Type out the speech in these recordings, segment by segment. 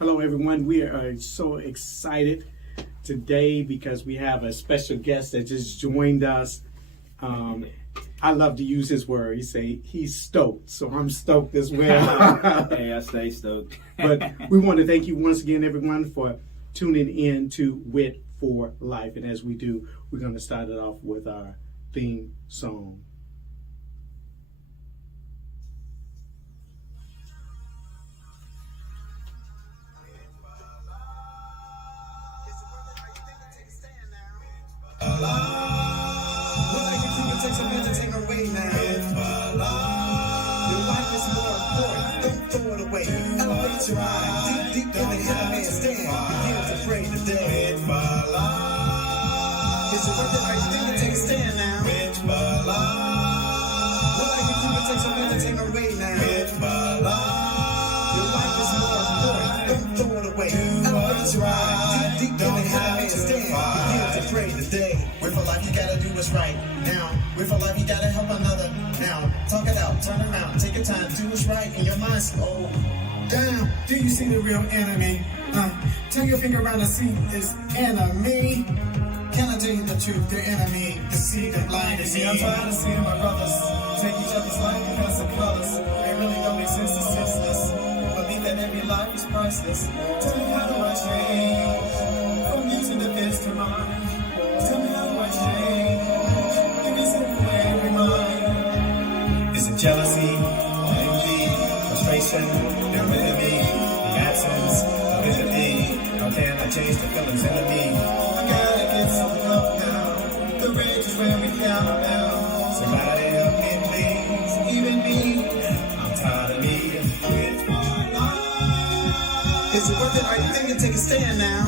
Hello, everyone. We are so excited today because we have a special guest that just joined us. I love to use his word. He say he's stoked, so I'm stoked as well. Hey, I stay stoked. But we want to thank you once again, everyone, for tuning in to Wit for Life. And as we do, we're going to start it off with our theme song. Take some entertainment away now. Your life is more important. Don't throw it away. Elevate your mind. Deep in the inner man stand. Begin to pray today. Is it worth it? Are you thinking? Take a stand now. Well, I can keep it. Take some entertainment away now. Your life is more important. Don't throw it away. Elevate your mind. Deep in the inner man stand. Begin to pray today. Wait for life, you gotta do what's right now. Wait for life, you gotta help another now. Talk it out, turn around, take your time, do what's right in your mind. Slow down. Do you see the real enemy? Turn your finger around and see this enemy. Can I tell you the truth? The enemy deceive and blind. See, I'm tired of seeing my brothers take each other's life because of colors. It really don't make sense, it's senseless. Believe that every life is priceless. Tell me how do I change from using the fist to mine? Tell me how do I change? Give me something where every mind. Is it jealousy, envy, frustration, their enemy, the absence of empathy? How can I change the feelings in me? I gotta get some help now. The rage is wearing me down now. Somebody help me, please. Even me, I'm tired of needing Wit for life. Is it worth it? Are you thinking? Take a stand now.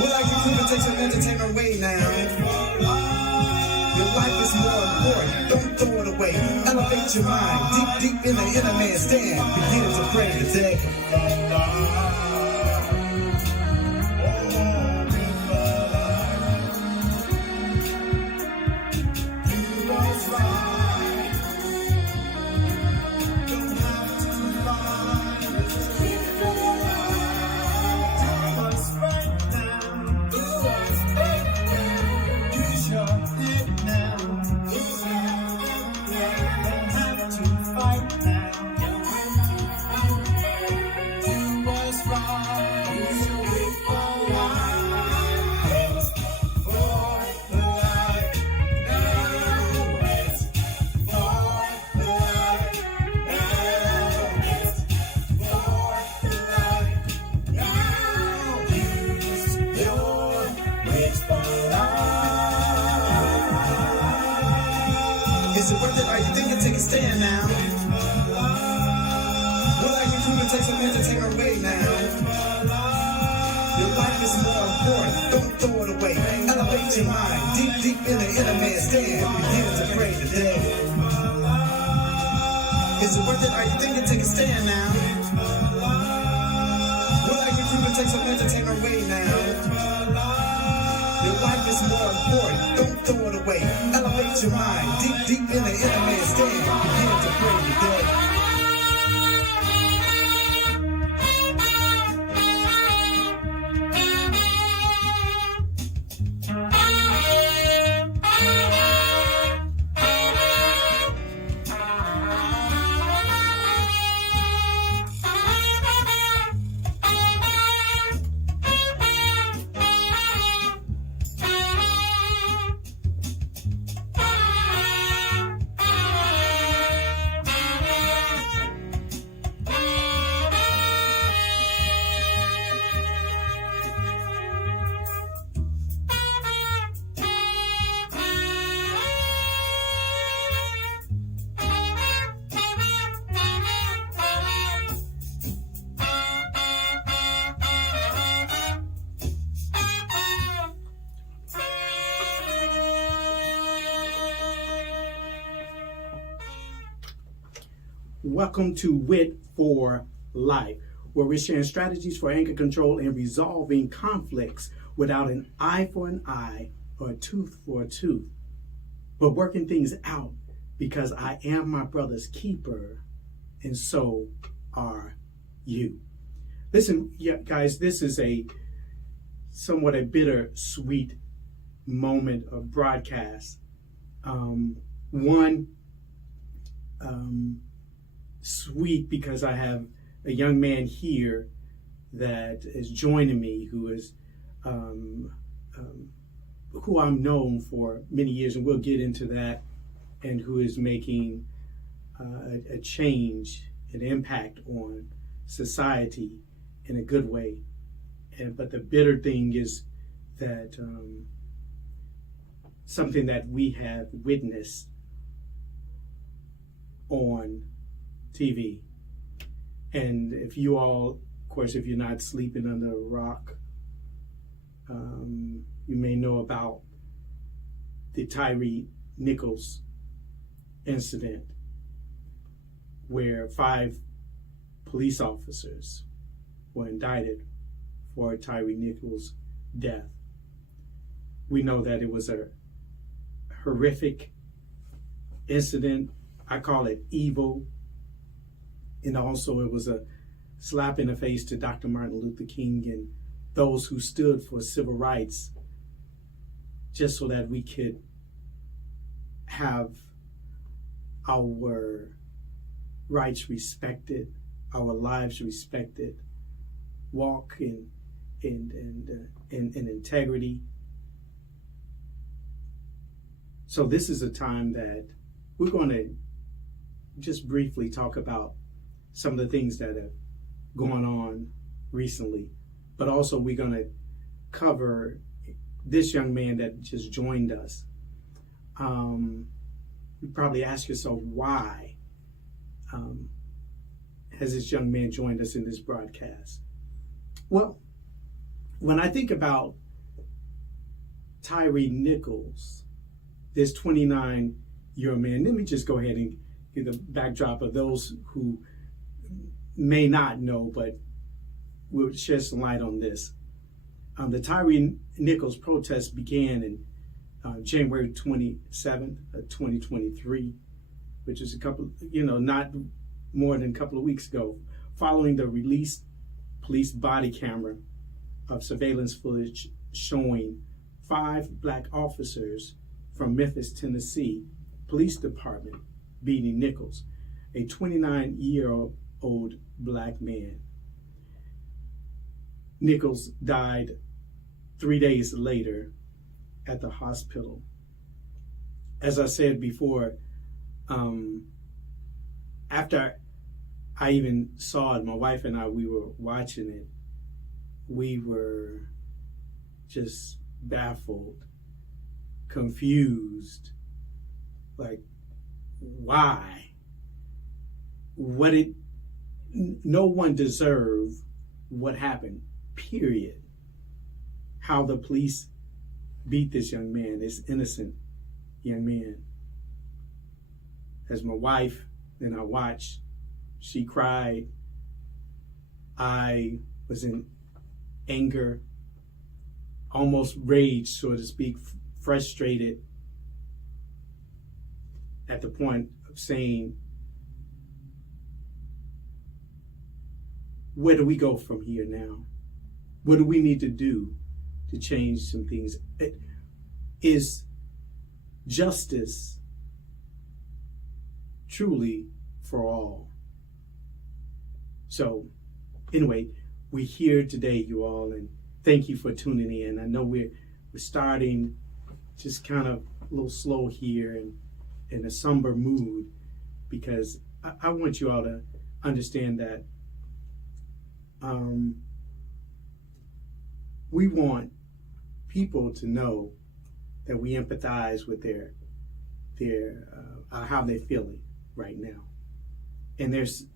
Well, I can prove it, take some entertainment away now. Your life is more important, don't throw it away. Elevate your mind, deep in the inner man stand. Begin to pray today. Is it worth it? Are you thinking? Take a stand now. Well, I can prove it, take some entertainment away now. Your life is more important, don't throw it away. Elevate your mind, deep in the inner man stand. Begin to pray today. Is it worth it? Are you thinking? Take a stand now. Well, I can prove it, take some entertainment away now. Your life is more important, don't throw it away. Elevate your mind, deep in the inner man stand. Begin to pray today. Welcome to Wit for Life, where we're sharing strategies for anger control and resolving conflicts without an eye for an eye or a tooth for a tooth, but working things out because I am my brother's keeper, and so are you. Listen, yeah, guys, this is a somewhat a bittersweet moment of broadcast. One, sweet because I have a young man here that is joining me who is who I'm known for many years, and we'll get into that, and who is making a change, an impact on society in a good way. But the bitter thing is that something that we have witnessed on TV. And if you all, of course, if you're not sleeping under a rock, you may know about the Tyre Nichols incident where 5 police officers were indicted for Tyre Nichols' death. We know that it was a horrific incident. I call it evil. And also it was a slap in the face to Dr. Martin Luther King and those who stood for civil rights, just so that we could have our rights respected, our lives respected, walk in integrity. So this is a time that we're going to just briefly talk about some of the things that have gone on recently, but also we're going to cover this young man that just joined us. You probably ask yourself, why has this young man joined us in this broadcast? Well, when I think about Tyre Nichols, this 29-year-old man, let me just go ahead and give the backdrop of those who may not know, but we'll shed some light on this. The Tyre Nichols protest began in January 27th, 2023, which is not more than a couple of weeks ago, following the released police body camera of surveillance footage showing 5 black officers from Memphis, Tennessee Police Department beating Nichols, a 29-year-old black man. Nichols died 3 days later at the hospital. As I said before, after I even saw it, my wife and I, we were watching it, we were just baffled, confused, like, why? No one deserved what happened, period. How the police beat this young man, this innocent young man. As my wife and I watched, she cried. I was in anger, almost rage, so to speak, frustrated, at the point of saying, where do we go from here now? What do we need to do to change some things? Is justice truly for all? So anyway, we're here today, you all, and thank you for tuning in. I know we're starting just kind of a little slow here and in a somber mood, because I want you all to understand that we want people to know that we empathize with their how they're feeling right now, and there's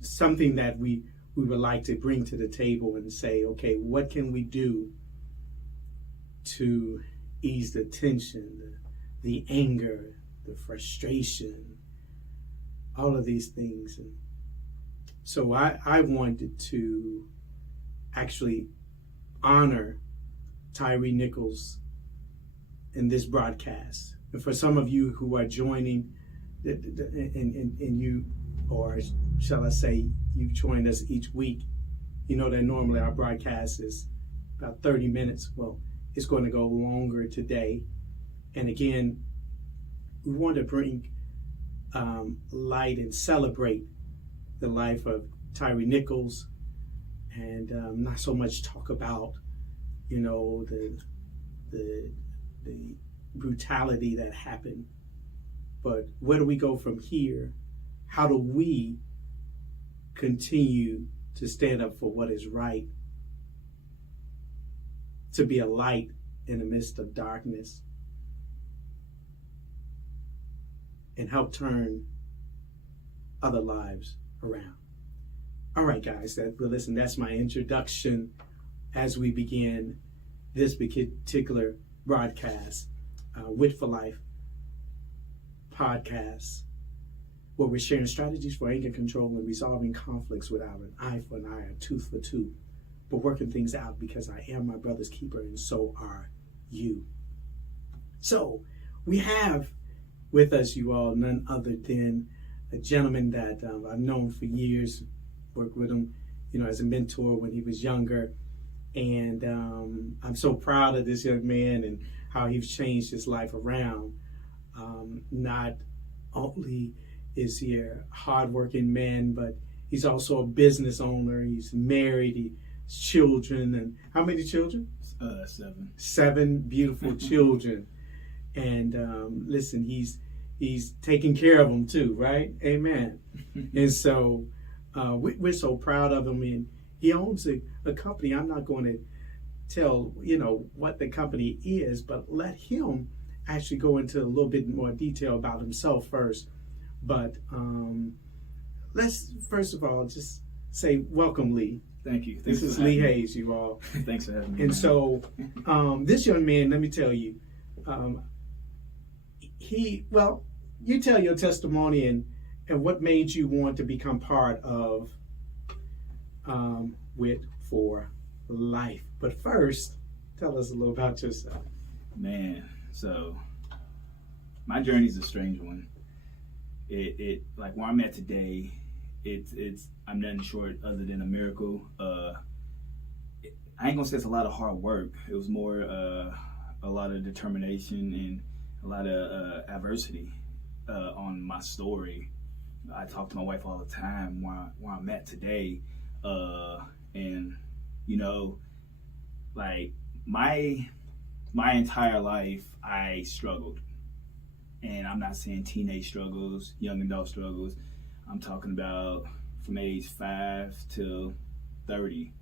something that we would like to bring to the table and say, okay, what can we do to ease the tension, the anger, the frustration, all of these things. And so I wanted to actually honor Tyre Nichols in this broadcast. And for some of you who are joining and you or shall I say, you've joined us each week. You know that normally our broadcast is about 30 minutes. Well, it's going to go longer today. And again, we want to bring light and celebrate the life of Tyre Nichols, and not so much talk about, the brutality that happened, but where do we go from here? How do we continue to stand up for what is right, to be a light in the midst of darkness, and help turn other lives around? All right, guys, listen, that's my introduction as we begin this particular broadcast, Wit for Life podcast, where we're sharing strategies for anger control and resolving conflicts without an eye for an eye, a tooth for tooth, but working things out because I am my brother's keeper and so are you. So we have with us, you all, none other than a gentleman that I've known for years, worked with him, as a mentor when he was younger. And I'm so proud of this young man and how he's changed his life around. Not only is he a hardworking man, but he's also a business owner. He's married, he has children. And how many children? 7. 7 beautiful children. And listen, he's taking care of them too, right? Amen. And so we're so proud of him. And he owns a company. I'm not going to tell, what the company is, but let him actually go into a little bit more detail about himself first. But let's first of all just say welcome, Lee. Thank you. This is Lee Hayes, you all. Thanks for having me. And so this young man, let me tell you, you tell your testimony and what made you want to become part of Wit for Life. But first, tell us a little about yourself. Man, so my journey is a strange one. It like where I'm at today, I'm nothing short other than a miracle. I ain't gonna say it's a lot of hard work. It was more a lot of determination and a lot of adversity on my story. I talk to my wife all the time where I'm at today, and like my entire life I struggled, and I'm not saying teenage struggles, young adult struggles. I'm talking about from age 5 to 30.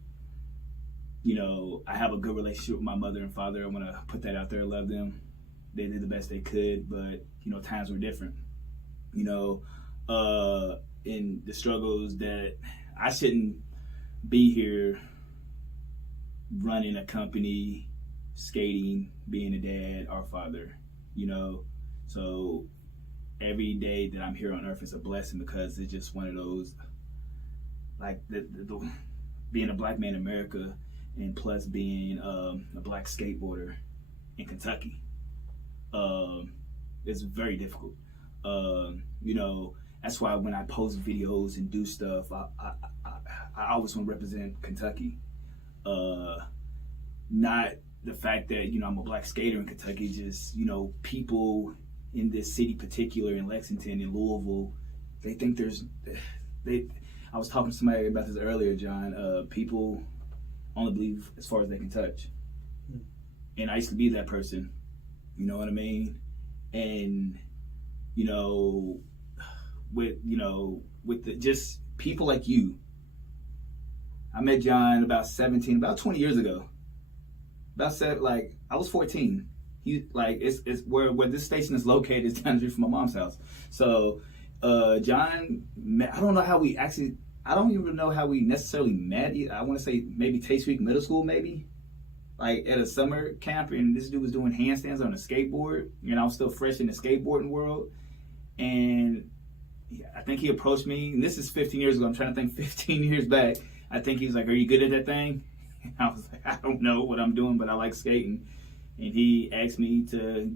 I have a good relationship with my mother and father. I want to put that out there. I love them. They did the best they could, but times were different. In the struggles that I shouldn't be here running a company, skating, being a dad or father, So every day that I'm here on earth is a blessing because it's just one of those, like the being a black man in America and plus being a black skateboarder in Kentucky. It's very difficult. That's why when I post videos and do stuff, I always want to represent Kentucky. Not the fact that, I'm a black skater in Kentucky, just, people in this city, particular in Lexington, in Louisville, they think I was talking to somebody about this earlier, John, people only believe as far as they can touch. And I used to be that person, you know what I mean? And, with just people like you. I met John about 20 years ago. I was 14. It's where this station is located is down the street from my mom's house. So, John, I don't even know how we necessarily met. I want to say maybe Taste Week Middle School, maybe. Like at a summer camp, and this dude was doing handstands on a skateboard, and I was still fresh in the skateboarding world. And I think he approached me, and this is 15 years ago. I'm trying to think 15 years back. I think he was like, "Are you good at that thing?" And I was like, "I don't know what I'm doing, but I like skating." And he asked me to,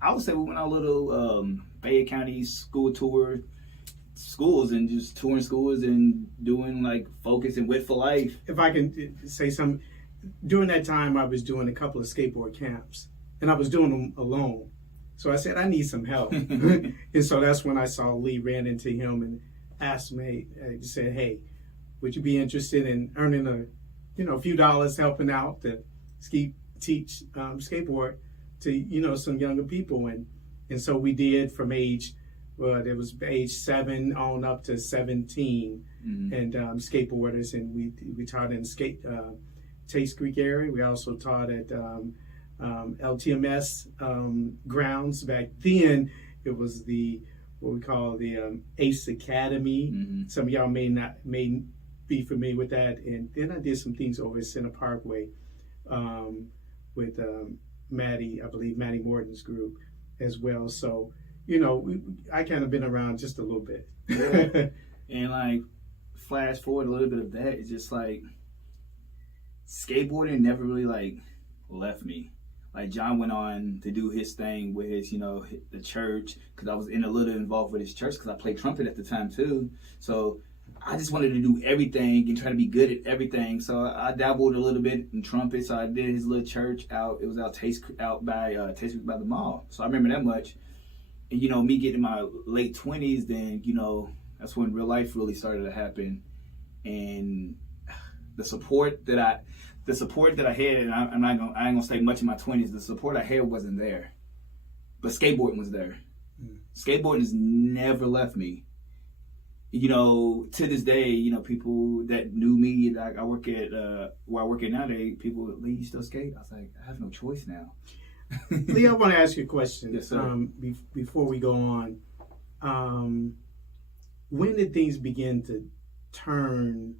I would say we went on a little Fayette County school tour, schools and just touring schools and doing like Focus and Wit for Life. If I can say something, during that time I was doing a couple of skateboard camps, and I was doing them alone. So I said, I need some help. And so that's when I saw Lee, ran into him and asked me, said, hey, would you be interested in earning a few dollars helping out to teach skateboard to, some younger people. And so we did from age 7 on up to 17, and skateboarders, and we taught in Taste Creek area. We also taught at LTMS grounds. Back then, it was what we call the ACE Academy. Some of y'all may be familiar with that. And then I did some things over at Center Parkway with Maddie Morton's group as well. So, I kind of been around just a little bit. Yeah. And like, flash forward a little bit of that, it's just like skateboarding never really like left me. Like, John went on to do his thing with his, the church, because I was a little involved with his church because I played trumpet at the time too. So I just wanted to do everything and try to be good at everything. So I dabbled a little bit in trumpet. So I did his little church out. It was out by Taste Creek by the mall. So I remember that much. And me getting in my late 20s, then that's when real life really started to happen, and the support that I had, and I ain't gonna say much in my 20s. The support I had wasn't there, but skateboarding was there. Skateboarding has never left me. To this day, people that knew me, that I work at where I work at nowadays, people, Lee, you still skate? I was like, I have no choice now. Lee, I want to ask you a question. Yes, sir. Before we go on. When did things begin to turn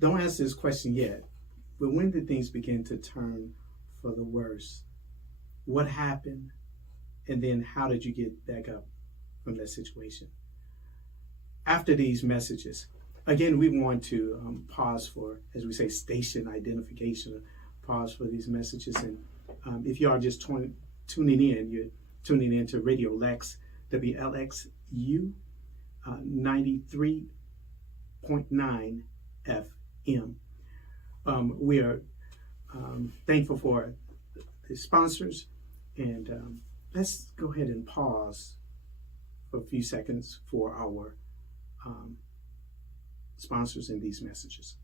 don't answer this question yet, but when did things begin to turn for the worse? What happened? And then how did you get back up from that situation? After these messages, again, we want to pause for, as we say, station identification, pause for these messages. And if you are just tuning in, you're tuning in to Radio Lex, WLXU 93.9 FM. We are thankful for the sponsors, and let's go ahead and pause for a few seconds for our sponsors in these messages.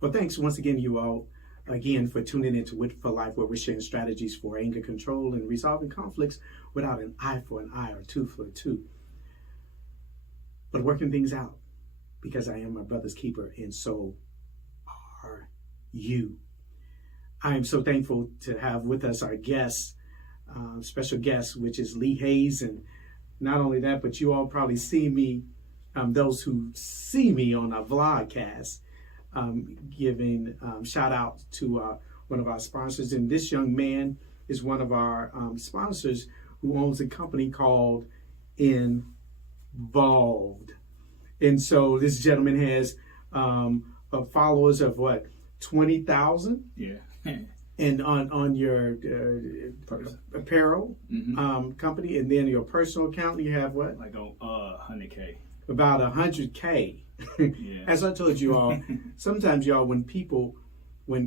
Well, thanks once again, you all, for tuning into Wit for Life, where we're sharing strategies for anger control and resolving conflicts without an eye for an eye or tooth for a tooth, but working things out, because I am my brother's keeper, and so are you. I am so thankful to have with us our guest, special guest, which is Lee Hayes. And not only that, but you all probably see me, those who see me on our vlogcast, giving shout out to one of our sponsors. And this young man is one of our sponsors who owns a company called Involved. And so this gentleman has followers of 20,000? Yeah. And on your apparel company, and then your personal account, you have what? Like 100K. About 100K. Yeah. As I told you all, sometimes y'all, when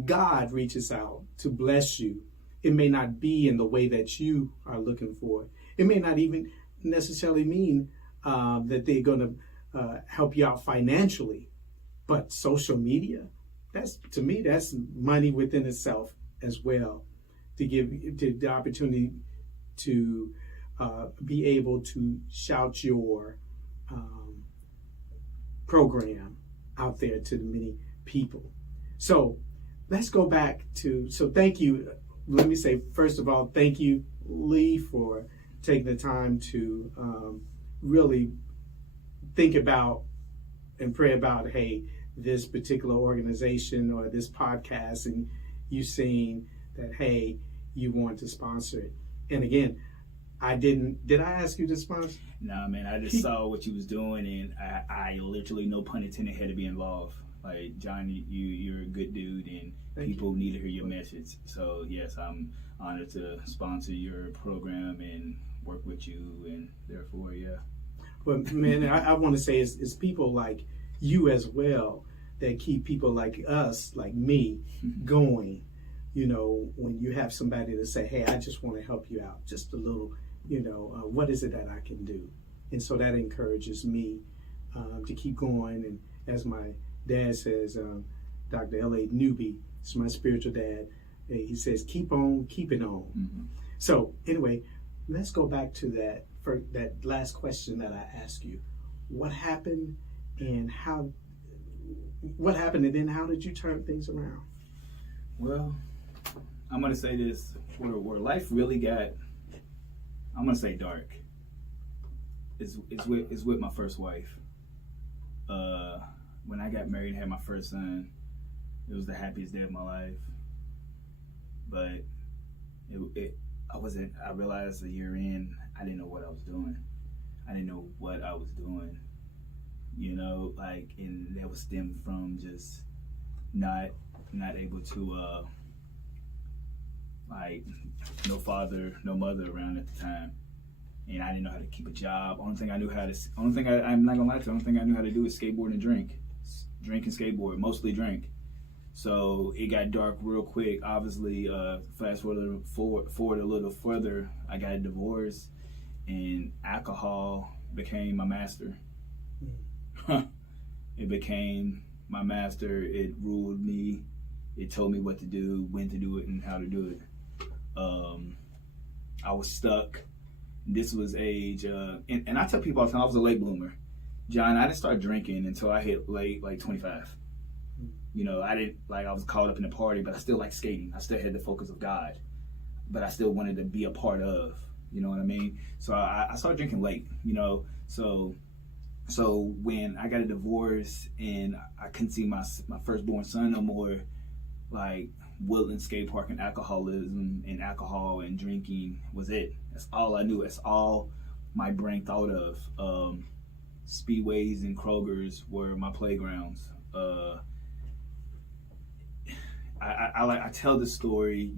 God reaches out to bless you, it may not be in the way that you are looking for. It may not even necessarily mean that they're going to help you out financially, but social media, to me, that's money within itself as well, to give the opportunity to be able to shout your program out there to the many people. So let's go back so thank you. Let me say, first of all, thank you, Lee, for taking the time to really think about and pray about, hey, this particular organization or this podcast, and you saying that, hey, you want to sponsor it. And again, I didn't. Did I ask you to sponsor? Nah, man, I just saw what you was doing, and I literally, no pun intended, had to be involved. Like, John, you're a good dude, and people need to hear your message. So, yes, I'm honored to sponsor your program and work with you, and therefore, yeah. But, man, I want to say it's people like you as well that keep people like us, like me, going. You know, when you have somebody to say, hey, I just want to help you out just a little, what is it that I can do? And so that encourages me to keep going. And as my dad says, Dr. L.A. Newby, it's my spiritual dad, he says, keep on keeping on. Mm-hmm. So anyway, let's go back to that last question that I asked you. What happened and then how did you turn things around? Well, I'm going to say this, where life really got, I'm going to say dark, is with my first wife. When I got married and had my first son, it was the happiest day of my life. But I realized a year in, I didn't know what I was doing. And that was stemmed from just not able to, no father, no mother around at the time. And I didn't know how to keep a job. I'm not gonna lie to you, the only thing I knew how to do is skateboard and drink and skateboard, mostly drink. So it got dark real quick. Obviously, fast forward a little further, I got a divorce, and alcohol became my master. It became my master. It ruled me. It told me what to do, when to do it, and how to do it. I was stuck. This was age, and I tell people all the time, I was a late bloomer. John, I didn't start drinking until I hit late, 25. I was caught up in the party, but I still liked skating. I still had the focus of God, but I still wanted to be a part of, you know what I mean? So I started drinking late, So when I got a divorce and I couldn't see my firstborn son no more, like Woodland skate park and alcoholism and alcohol and drinking was it. That's all I knew. That's all my brain thought of. Speedways and Kroger's were my playgrounds. I tell this story,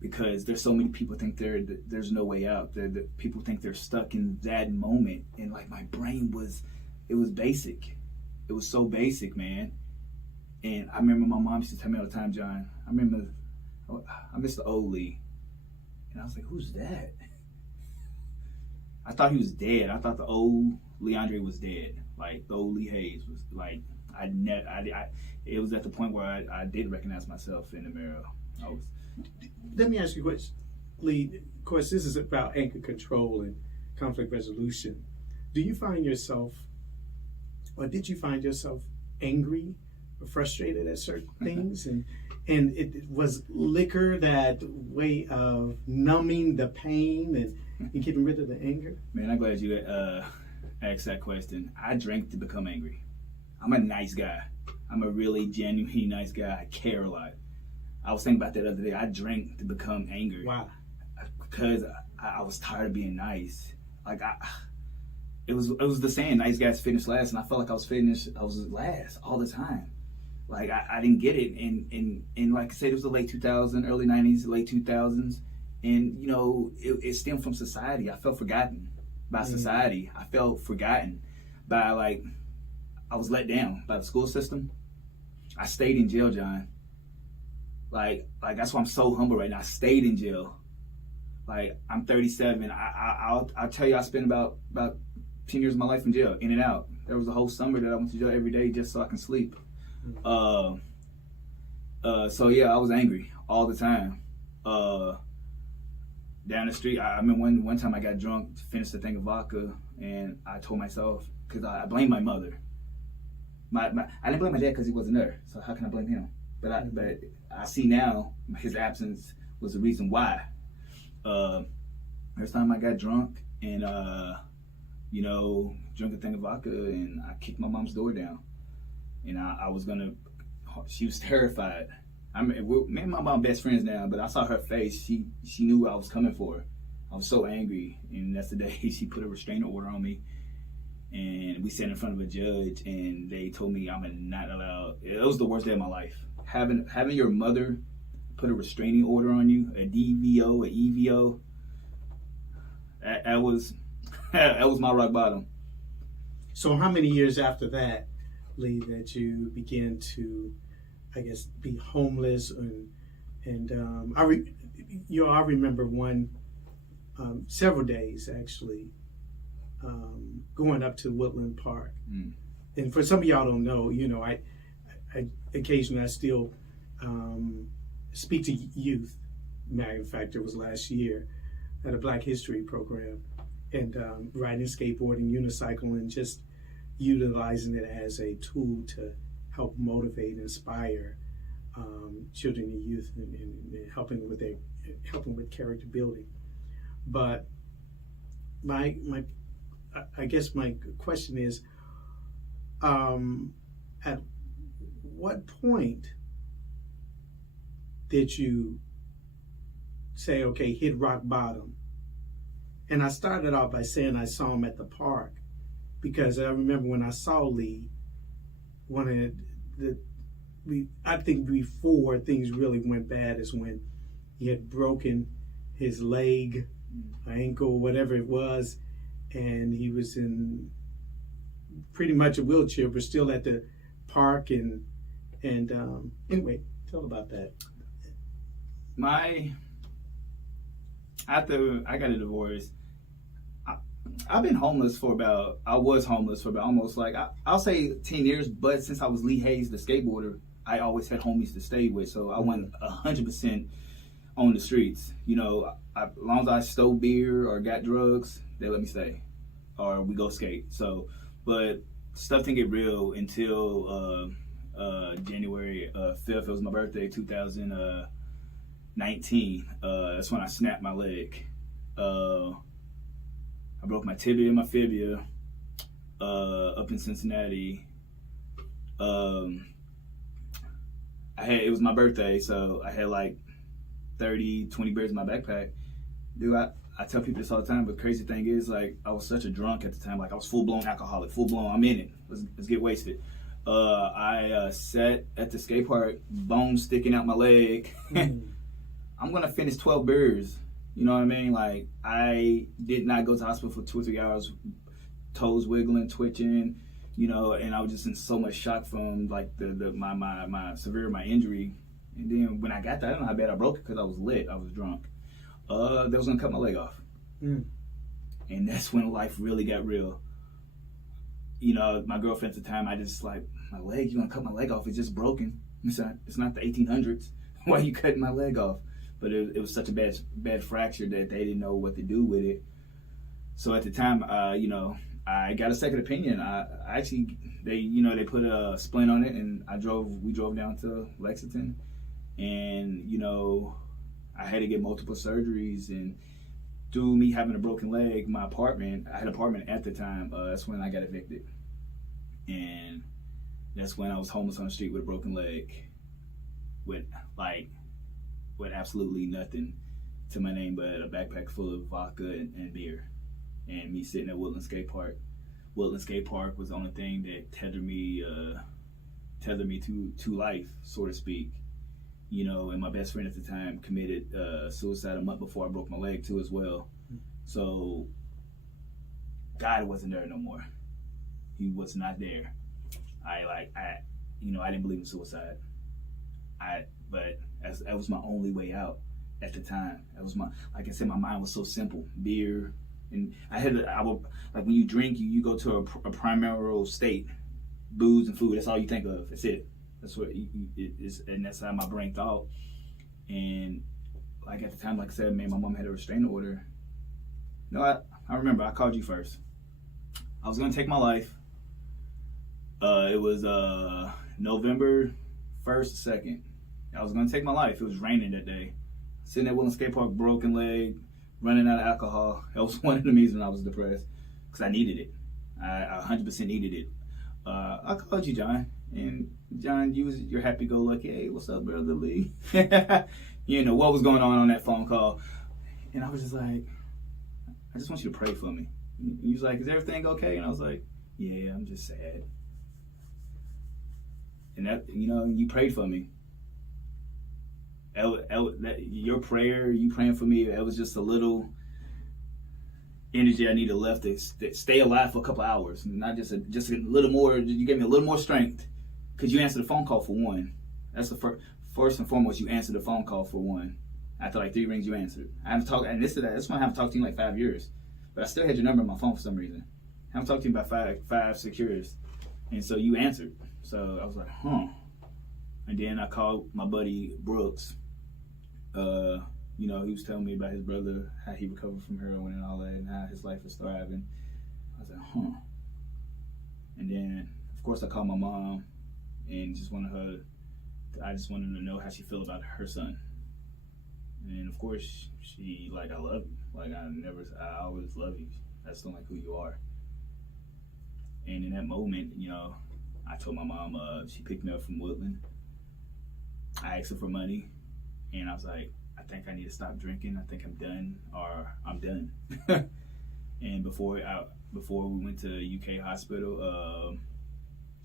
because there's so many people think there's no way out. People think they're stuck in that moment, and like my brain was basic. It was so basic, man. And I remember my mom used to tell me all the time, John, I miss the old Lee. And I was like, who's that? I thought he was dead. I thought the old Leandre was dead. Like the old Lee Hayes was like, it was at the point where I did recognize myself in the mirror. Let me ask you a question, Lee. Of course, this is about anger control and conflict resolution. Do you find yourself, or did you find yourself angry or frustrated at certain things? And it was liquor that way of numbing the pain and getting rid of the anger? Man, I'm glad you asked that question. I drank to become angry. I'm a nice guy. I'm a really genuinely nice guy. I care a lot. I was thinking about that the other day. I drank to become angry. Why? Because I was tired of being nice. It was the saying, nice guys finish last, and I felt like I was last all the time. Like I didn't get it, and like I said, it was the late 2000s, early 90s, late 2000s, and it stemmed from society. I felt forgotten by society. I felt forgotten by I was let down by the school system. I stayed in jail, John. Like that's why I'm so humble right now. I stayed in jail. Like I'm 37. I'll tell you, I spent about 10 years of my life in jail, in and out. There was a whole summer that I went to jail every day just so I can sleep. So yeah, I was angry all the time. Down the street, I remember one time I got drunk, finished a thing of vodka, and I told myself, because I blamed my mother. I didn't blame my dad because he wasn't there, so how can I blame him? But I see now his absence was the reason why. First time I got drunk and drank a thing of vodka, and I kicked my mom's door down, and I was gonna. She was terrified. Me and my mom best friends now, but I saw her face. She knew what I was coming for. I was so angry, and that's the day she put a restraining order on me. And we sat in front of a judge, and they told me I'm not allowed. It was the worst day of my life. Having your mother put a restraining order on you, a DVO, a EVO. That was that was my rock bottom. So how many years after that, Lee, that you began to, I guess, be homeless and I remember several days actually going up to Woodland Park. And for some of y'all don't know, I occasionally I still speak to youth. Matter of fact, it was last year at a Black History program, and riding, skateboarding, unicycling, and just utilizing it as a tool to help motivate, inspire children and youth, and helping with character building. But I guess my question is, at what point did you say, okay, hit rock bottom? And I started off by saying I saw him at the park, because I remember when I saw Lee, I think before things really went bad is when he had broken his leg, ankle, whatever it was, and he was in pretty much a wheelchair, but still at the park. And anyway, tell about that. After I got a divorce, I was homeless for about almost I'll say 10 years, but since I was Lee Hayes, the skateboarder, I always had homies to stay with, so I went 100% on the streets. As long as I stole beer or got drugs, they let me stay, or we go skate. So, but stuff didn't get real until January 5th. It was my birthday, 2019. That's when I snapped my leg. I broke my tibia and my fibia up in Cincinnati. It was my birthday, so I had like 20 beers in my backpack. Dude, I tell people this all the time, but the crazy thing is, like, I was such a drunk at the time. Like, I was full-blown alcoholic, full-blown, I'm in it. Let's get wasted. I sat at the skate park, bones sticking out my leg. I'm going to finish 12 beers. You know what I mean? Like, I did not go to the hospital for 2 or 3 hours, toes wiggling, twitching, and I was just in so much shock from, like, my injury. And then when I got there, I don't know how bad I broke it because I was lit. I was drunk. They was going to cut my leg off. And that's when life really got real. My girlfriend at the time, I just like, my leg, you going to cut my leg off? It's just broken. It's not the 1800s. Why are you cutting my leg off? But it was such a bad fracture that they didn't know what to do with it. So at the time, I got a second opinion. They put a splint on it, and we drove down to Lexington, and I had to get multiple surgeries. And through me having a broken leg, I had an apartment at the time. That's when I got evicted, and that's when I was homeless on the street with a broken leg, with absolutely nothing to my name but a backpack full of vodka and beer, and me sitting at Woodland Skate Park. Woodland Skate Park was the only thing that tethered me to life, so to speak. And my best friend at the time committed suicide a month before I broke my leg too as well. So God wasn't there no more. He was not there. I didn't believe in suicide. But that was my only way out at the time. That was like I said, my mind was so simple. Beer, and like when you drink, you go to a primary state, booze and food. That's all you think of. That's it. That's what it is, and that's how my brain thought. And like at the time, like I said, man, my mom had a restraining order. I remember I called you first. I was gonna take my life. It was November 1st, 2nd. I was gonna take my life. It was raining that day. Sitting at Woodland Skate Park, broken leg, running out of alcohol. That was one of the reasons I was depressed, because I needed it. I 100% needed it. I called you, John, and John, you was your happy-go-lucky. Hey, what's up, brother Lee? What was going on that phone call? And I was just like, I just want you to pray for me. He was like, is everything okay? And I was like, yeah, I'm just sad. And that, you prayed for me. Your prayer, you praying for me, it was just a little energy I needed left to stay alive for a couple hours. Not just a little more, you gave me a little more strength. Because you answered the phone call for one. That's the first and foremost, you answered the phone call for one. After like 3 rings, you answered. I haven't talked, and this one I haven't talked to you in like 5 years. But I still had your number on my phone for some reason. I haven't talked to you about five, 6 years. And so you answered. So I was like, huh. And then I called my buddy Brooks. He was telling me about his brother, how he recovered from heroin and all that, and how his life is thriving. I was like, huh. And then, of course, I called my mom and I just wanted to know how she feel about her son. And of course, she like, I love you. Like, I always love you. That's still like who you are. And in that moment, I told my mom, she picked me up from Woodland. I asked her for money, and I was like, I think I need to stop drinking. I think I'm done, or I'm done. And before we went to UK hospital,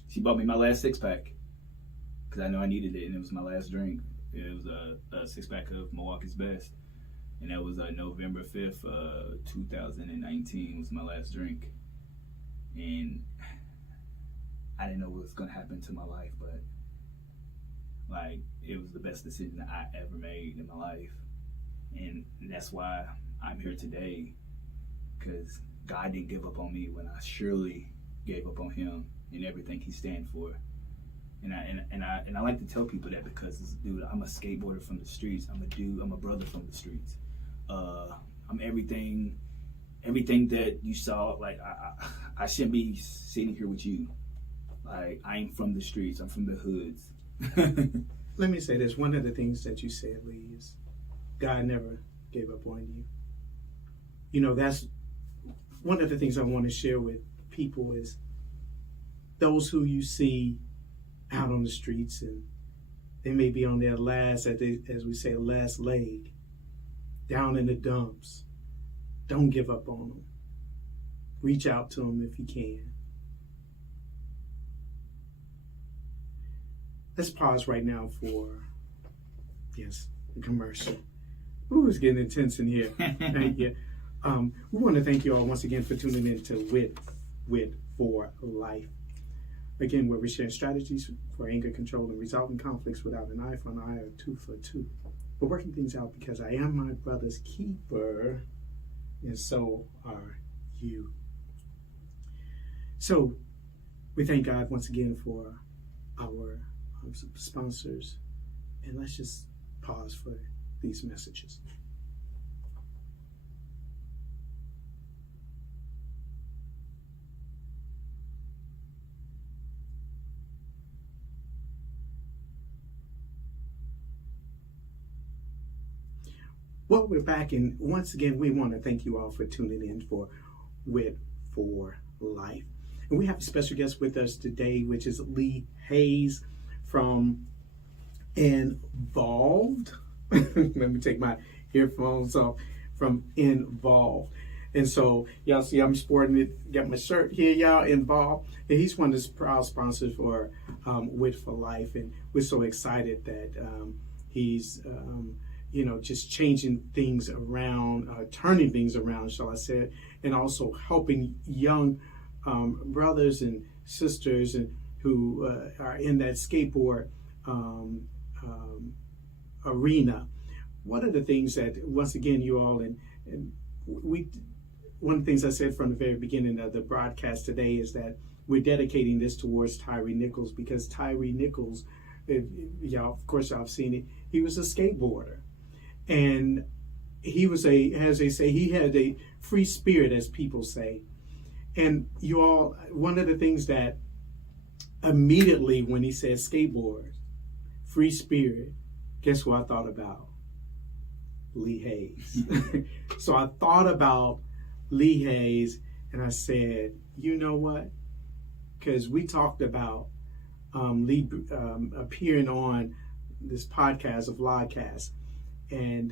she bought me my last 6-pack because I know I needed it, and it was my last drink. It was a 6-pack of Milwaukee's Best, and that was November 5th, 2019 was my last drink. And I didn't know what was going to happen to my life, but like, it was the best decision that I ever made in my life. And that's why I'm here today, because God didn't give up on me when I surely gave up on him and everything he stands for. And I like to tell people that because, dude, I'm a skateboarder from the streets. I'm a brother from the streets. I'm everything that you saw. Like, I shouldn't be sitting here with you. Like, I ain't from the streets. I'm from the hoods. Let me say this. One of the things that you said, Lee, is God never gave up on you. That's one of the things I want to share with people is those who you see out on the streets, and they may be on their last, as we say, last leg, down in the dumps. Don't give up on them. Reach out to them if you can. Let's pause right now for, the commercial. Ooh, it's getting intense in here. Thank you. We want to thank you all once again for tuning in to Wit for Life. Again, where we share strategies for anger control and resolving conflicts without an eye for an eye or two for two. We're working things out because I am my brother's keeper, and so are you. So we thank God once again for our sponsors, and let's just pause for these messages. Well, we're back, and once again, we want to thank you all for tuning in for Wit for Life. And we have a special guest with us today, which is Lee Hayes from Involved. Let me take my earphones off. From Involved. And so, y'all see I'm sporting it, got my shirt here, y'all, Involved. And he's one of the proud sponsors for Wit for Life. And we're so excited that he's just changing things around, turning things around, shall I say, and also helping young brothers and sisters and who are in that skateboard arena. One of the things that, once again, you all, and one of the things I said from the very beginning of the broadcast today is that we're dedicating this towards Tyre Nichols, because Tyre Nichols, y'all, of course, y'all have seen it, he was a skateboarder. And he was as they say, he had a free spirit, as people say. And you all, one of the things that immediately when he said skateboard, free spirit, guess what I thought about? Lee Hayes. So I thought about Lee Hayes, and I said, you know what? Because we talked about Lee appearing on this podcast of Vlogcast. And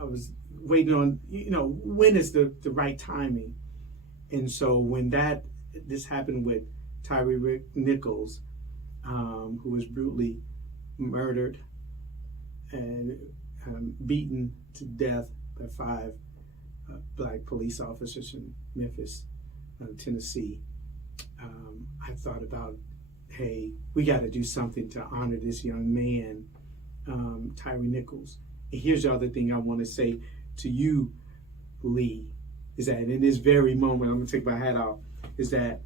I was waiting on, when is the right timing. And so when this happened with Tyre Nichols, who was brutally murdered and beaten to death by 5 black police officers in Memphis, Tennessee, I thought about, hey, we got to do something to honor this young man, Tyre Nichols. And here's the other thing I want to say to you, Lee, is that in this very moment, I'm going to take my hat off, is that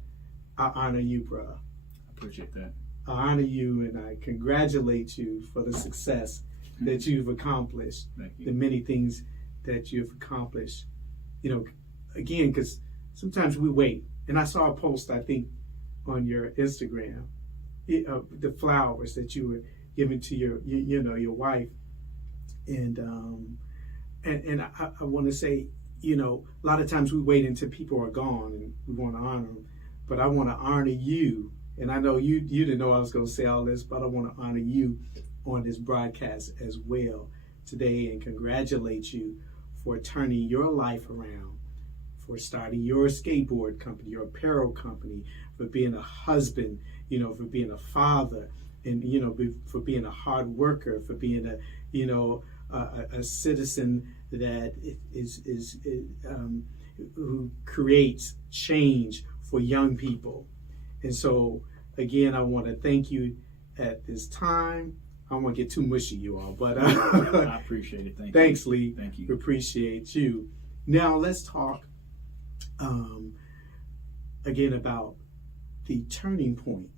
I honor you, bruh. I appreciate that. I honor you and I congratulate you for the success that you've accomplished, the many things that you've accomplished. Again, because sometimes we wait. And I saw a post, I think, on your Instagram, the flowers that you were giving to your wife. And I want to say, a lot of times we wait until people are gone and we want to honor them. But I want to honor you. And I know you didn't know I was going to say all this, but I want to honor you on this broadcast as well today and congratulate you for turning your life around, for starting your skateboard company, your apparel company, for being a husband, for being a father, and for being a hard worker, for being a citizen that is who creates change for young people. And so again, I want to thank you at this time. I don't want to get too mushy, you all, but I appreciate it. Thanks, Lee. Thank you. We appreciate you. Now let's talk again about the turning point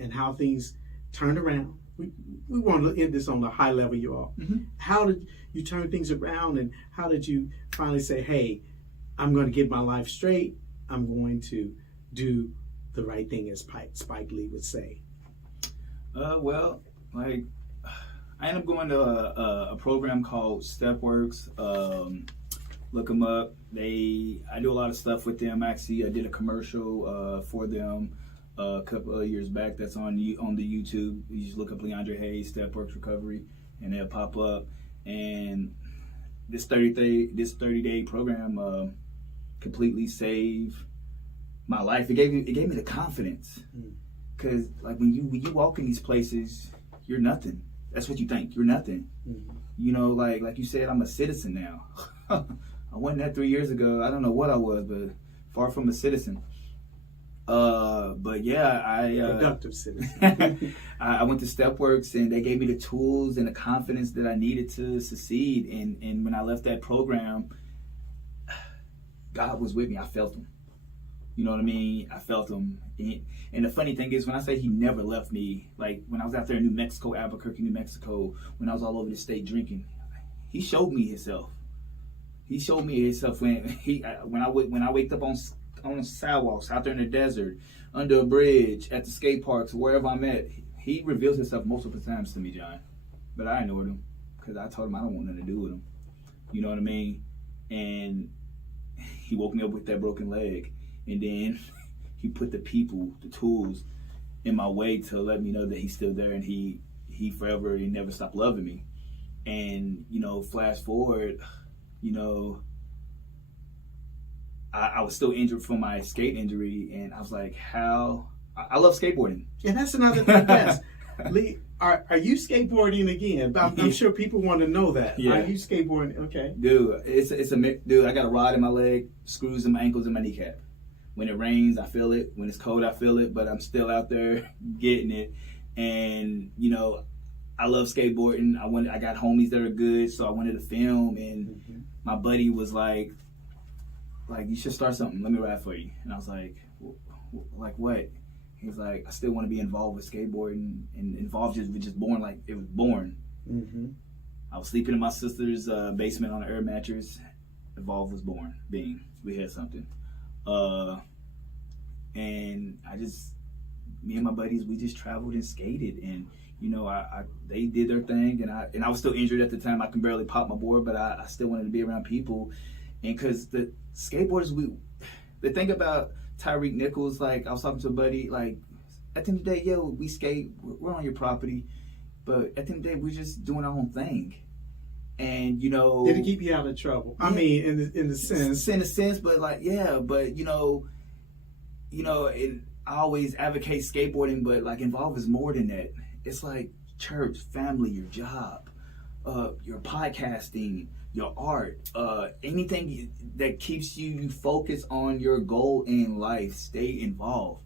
and how things turned around. We want to end this on a high level, you all. Mm-hmm. How did you turn things around, and how did you finally say, hey, I'm going to get my life straight. I'm going to do the right thing, as Spike Lee would say? Well, I ended up going to a program called Stepworks. Look them up. I do a lot of stuff with them. Actually, I did a commercial for them a couple of years back. That's on the YouTube. You just look up Leandre Hayes Stepworks Recovery, and they'll pop up. And this 30-day program completely saved my life. It gave me the confidence, because when you walk in these places, you're nothing. That's what you think. You're nothing. Mm-hmm. Like you said, I'm a citizen now. I wasn't that 3 years ago. I don't know what I was, but far from a citizen. But yeah, productive citizen. I went to Stepworks, and they gave me the tools and the confidence that I needed to succeed. And when I left that program, God was with me. I felt Him. You know what I mean? I felt Him. And the funny thing is, when I say He never left me, like when I was out there in New Mexico, Albuquerque, New Mexico, when I was all over the state drinking, He showed me Himself. He showed me Himself when I waked up on sidewalks, out there in the desert, under a bridge, at the skate parks, wherever I'm at. He reveals Himself multiple times to me, John. But I ignored Him, because I told Him I don't want nothing to do with Him. You know what I mean? And He woke me up with that broken leg. And then He put the people, the tools in my way to let me know that He's still there, and He forever, He never stopped loving me. And, flash forward, I was still injured from my skate injury, and I was like, how? I love skateboarding. And that's another thing, yes. Lee, are you skateboarding again? I'm sure people want to know that. Yeah. Are you skateboarding? Okay. Dude, I got a rod in my leg, screws in my ankles, and my kneecap. When it rains, I feel it. When it's cold, I feel it, but I'm still out there getting it. And, I love skateboarding. I got homies that are good, so I wanted to film, and my buddy was like, you should start something. Let me ride for you. And I was like, like what? He was like, I still want to be involved with skateboarding, and involved just born like it was born. Mm-hmm. I was sleeping in my sister's basement on an air mattress. Evolve was born. Bing. We had something. And me and my buddies, we just traveled and skated, and they did their thing, and I was still injured at the time. I can barely pop my board, but I still wanted to be around people. And because the skateboarders, the thing about Tyre Nichols, like I was talking to a buddy, like at the end of the day, we skate, we're on your property, but at the end of the day, we're just doing our own thing. And, you know, Did it keep you out of trouble? I mean, in the sense. In a sense, but like, yeah, but you know, I always advocate skateboarding, but like Involve is more than that. It's like church, family, your job, your podcasting, your art, anything that keeps you focused on your goal in life. Stay involved.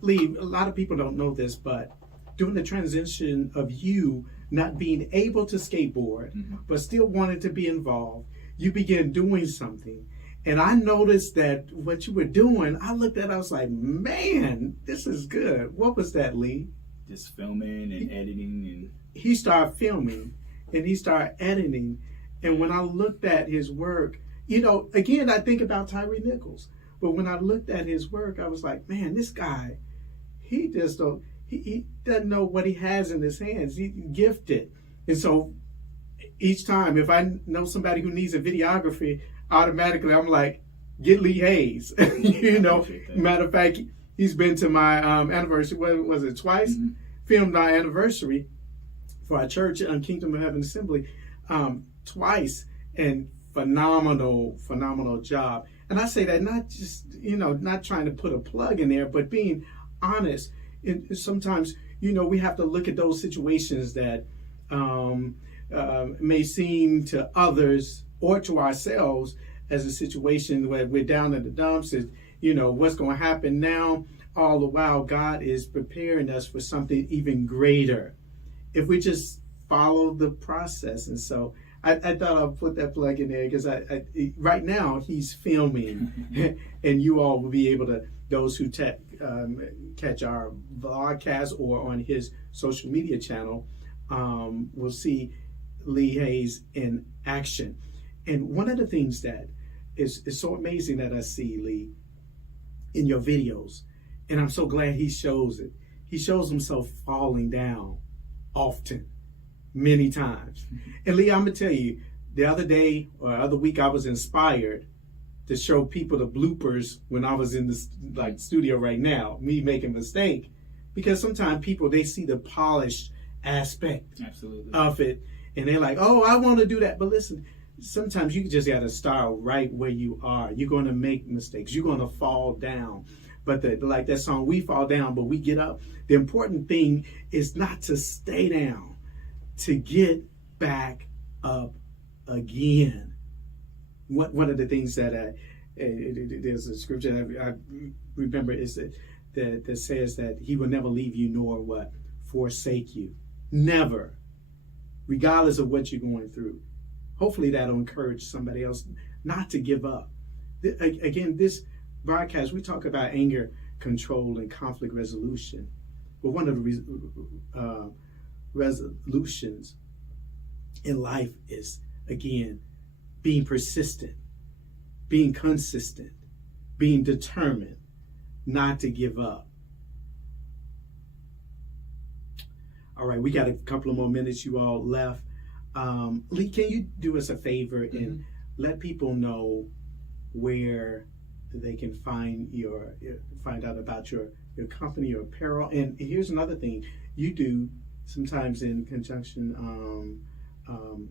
Lee, a lot of people don't know this, but during the transition of you not being able to skateboard, but still wanted to be involved, you began doing something. And I noticed that what you were doing, I looked at it, I was like, man, this is good. What was that, Lee? Just filming and editing. And he started filming and he started editing. And when I looked at his work, you know, again, I think about Tyre Nichols. But when I looked at his work, I was like, man, this guy, he just don't, he doesn't know what he has in his hands. He's gifted. And so each time, if I know somebody who needs a videography, automatically I'm like, get Lee Hayes. You know, matter of fact, he's been to my anniversary, what was it, twice? Filmed our anniversary for our church on Kingdom of Heaven Assembly twice, and phenomenal job. And I say that not just, you know, not trying to put a plug in there, but being honest. And sometimes, you know, we have to look at those situations that may seem to others or to ourselves as a situation where we're down in the dumps, is, you know, what's going to happen now. All the while, God is preparing us for something even greater if we just follow the process. And so I thought I'll put that plug in there because I right now he's filming and you all will be able to, those who catch our broadcast or on his social media channel will see Lee Hayes in action. And one of the things that is so amazing that I see, Lee, in your videos, and I'm so glad he shows it. He shows himself falling down often, many times. And Lee, I'm gonna tell you, the other day or other week, I was inspired to show people the bloopers when I was in the studio right now, me making a mistake, because sometimes people, they see the polished aspect of it, and they're like, oh, I want to do that. But listen, sometimes you just got to start right where you are. You're going to make mistakes. You're going to fall down. But like that song, we fall down, but we get up. The important thing is not to stay down, to get back up again. One of the things that there's a scripture I remember is that says that he will never leave you nor what? Forsake you. Never. Regardless of what you're going through. Hopefully that'll encourage somebody else not to give up. Again, this broadcast, we talk about anger control and conflict resolution. But one of the resolutions in life is, again, being persistent, being consistent, being determined not to give up. All right, we got a couple of more minutes you all left. Lee, can you do us a favor and let people know where they can find out about your company, your apparel? And here's another thing you do sometimes in conjunction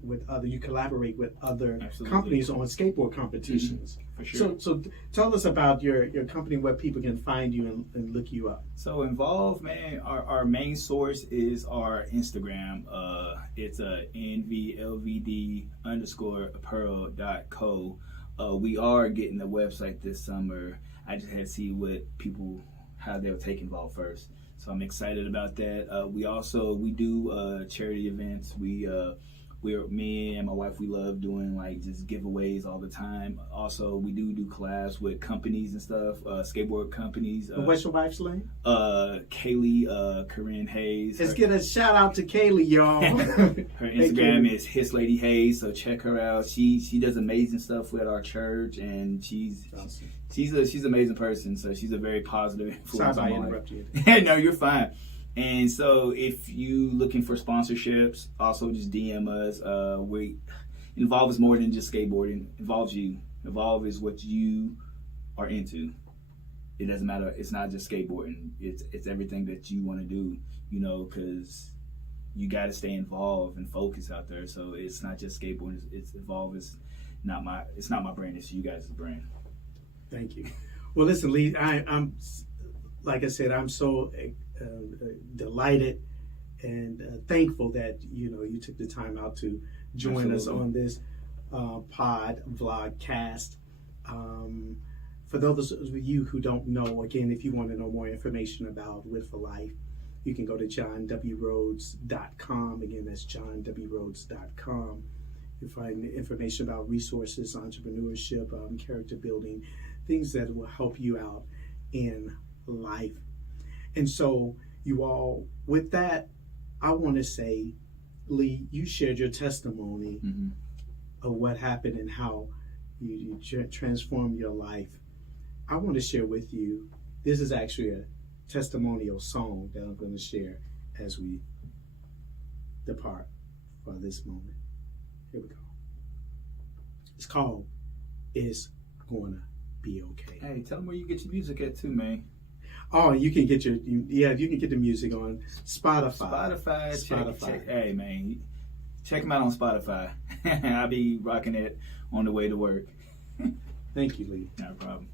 with other, you collaborate with other companies on skateboard competitions. For sure. So tell us about your company, where people can find you and look you up. So Involve, man, our main source is our Instagram. It's nvlvd_apparel.co. We are getting the website this summer. I just had to see how they'll take Involve first. So I'm excited about that. We do charity events. Me and my wife, we love doing like just giveaways all the time. Also, we do collabs with companies and stuff, skateboard companies. What's your wife's name? Kaylee Corinne Hayes. Let's get a shout out to Kaylee, y'all. Her Instagram is His Lady Hayes, so check her out. She does amazing stuff with our church, and she's an amazing person. So she's a very positive influence. Sorry if I interrupt you. No, you're fine. And so if you looking for sponsorships, also just DM us. Involve is more than just skateboarding. Involves you. Involve is what you are into. It doesn't matter. It's not just skateboarding. It's everything that you want to do, you know, because you got to stay involved and focused out there. So it's not just skateboarding. It's involved. It's not my brand. It's you guys' brand. Thank you. Well, listen, Lee, I'm like I said, I'm so delighted and thankful that you took the time out to join us on this vlogcast. For those of you who don't know, again, if you want to know more information about Wit for Life, you can go to johnwrhodes.com. Again, that's johnwrhodes.com. You'll find information about resources, entrepreneurship, character building, things that will help you out in life. And so, you all, with that, I want to say, Lee, you shared your testimony of what happened and how you transformed your life. I want to share with you, this is actually a testimonial song that I'm going to share as we depart for this moment. Here we go. It's called It's Gonna Be Okay. Hey, tell them where you get your music at too, man. Oh, you can get you can get the music on Spotify. Check, hey, man, check them out on Spotify. I'll be rocking it on the way to work. Thank you, Lee. No problem.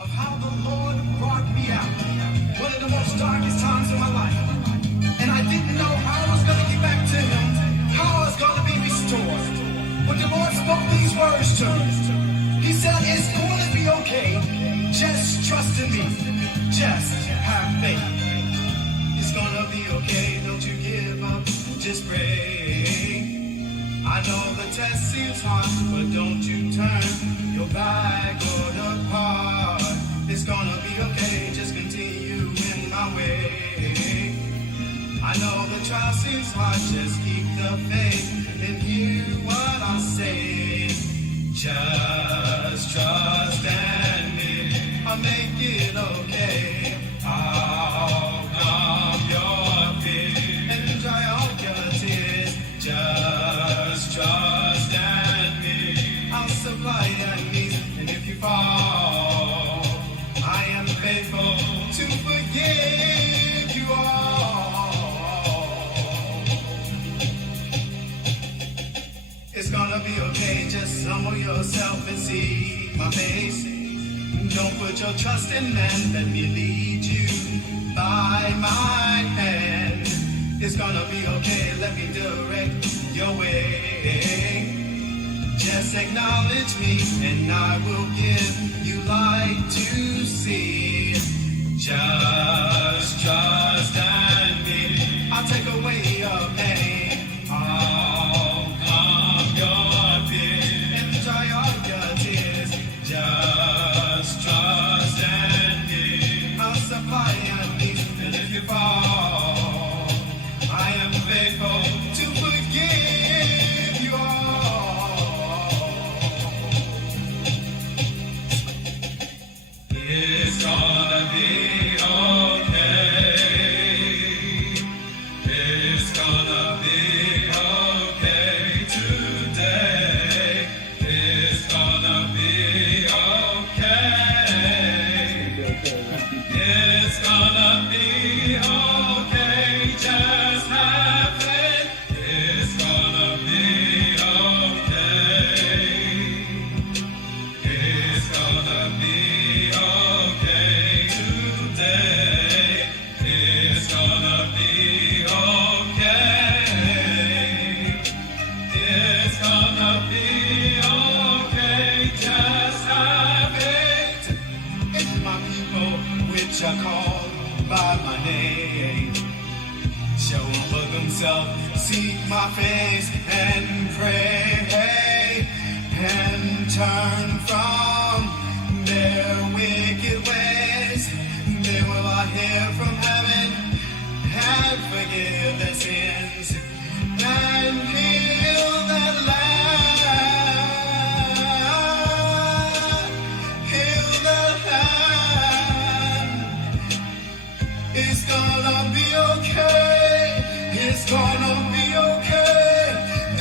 Of how the Lord brought me out. One of the most darkest times of my life. And I didn't know how I was going to get back to Him, how I was going to be restored. But the Lord spoke these words to me. He said, it's going to be okay. Just trust in me. Just have faith. It's going to be okay. Don't you give up. Just pray. I know the test seems hard, but don't you turn your back or depart. It's gonna be okay, just continue in my way. I know the trial seems hard, just keep the faith and hear what I say. Just trust in me, I'll make it okay. I'll calm your fear and dry all your tears. Just trust in me, I'll supply your needs. And if you fall, I am faithful to forgive you all. It's gonna be okay, just humble yourself and see my face. Don't put your trust in man, let me lead you by my hand. It's gonna be okay, let me direct your way. Just acknowledge me and I will give you light to see. Just trust in me, I'll take away your pain. I'll calm your fear and dry all your tears. Just trust in me, I'll supply your needs. And if you fall, I am faithful to forgive you all. It's gonna be okay. It's gonna be okay today. It's gonna be okay. It's gonna be okay. Just have faith. It's gonna be okay. It's gonna be okay today. It's gonna be okay. It's gonna be okay. Just have faith. If my people, which are called by my name, shall humble themselves, seek my face and pray, and turn from their wicked ways, they will hear from heaven and forgive their sins and heal their land. Heal their land. It's gonna be okay. It's gonna be okay.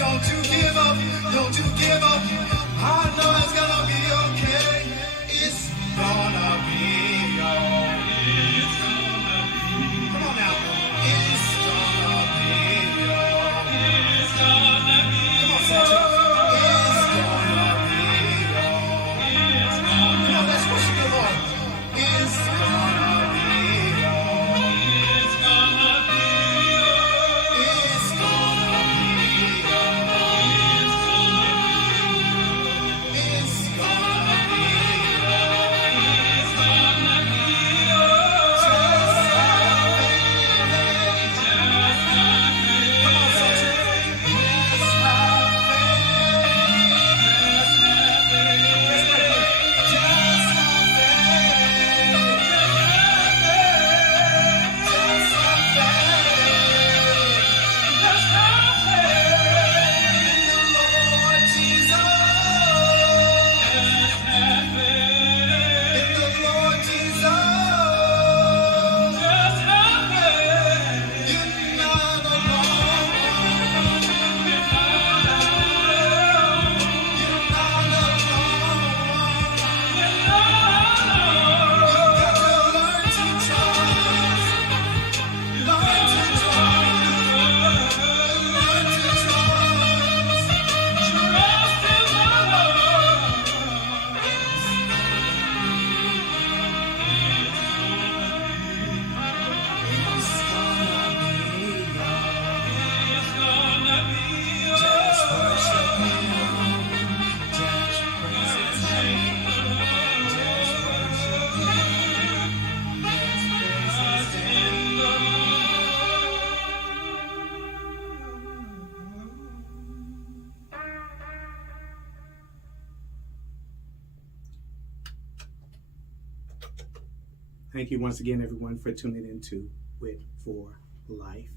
Thank you once again, everyone, for tuning into Wit for Life.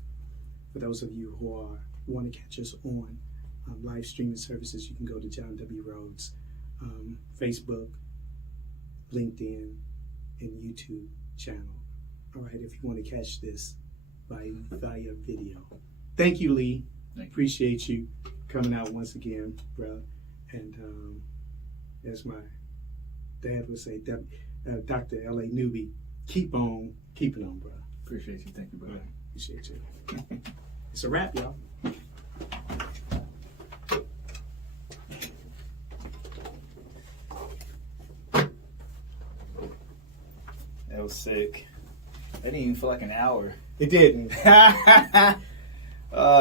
For those of you who want to catch us on live streaming services, you can go to John W. Rhodes, Facebook, LinkedIn, and YouTube channel. All right, if you want to catch this via video. Thank you, Lee. Thank you. Appreciate you coming out once again, bro. And as my dad would say, Dr. L.A. Newby, keep on keeping on, bro. Appreciate you. Thank you, brother. Appreciate you. It's a wrap, y'all. That was sick. That didn't even feel like an hour. It didn't.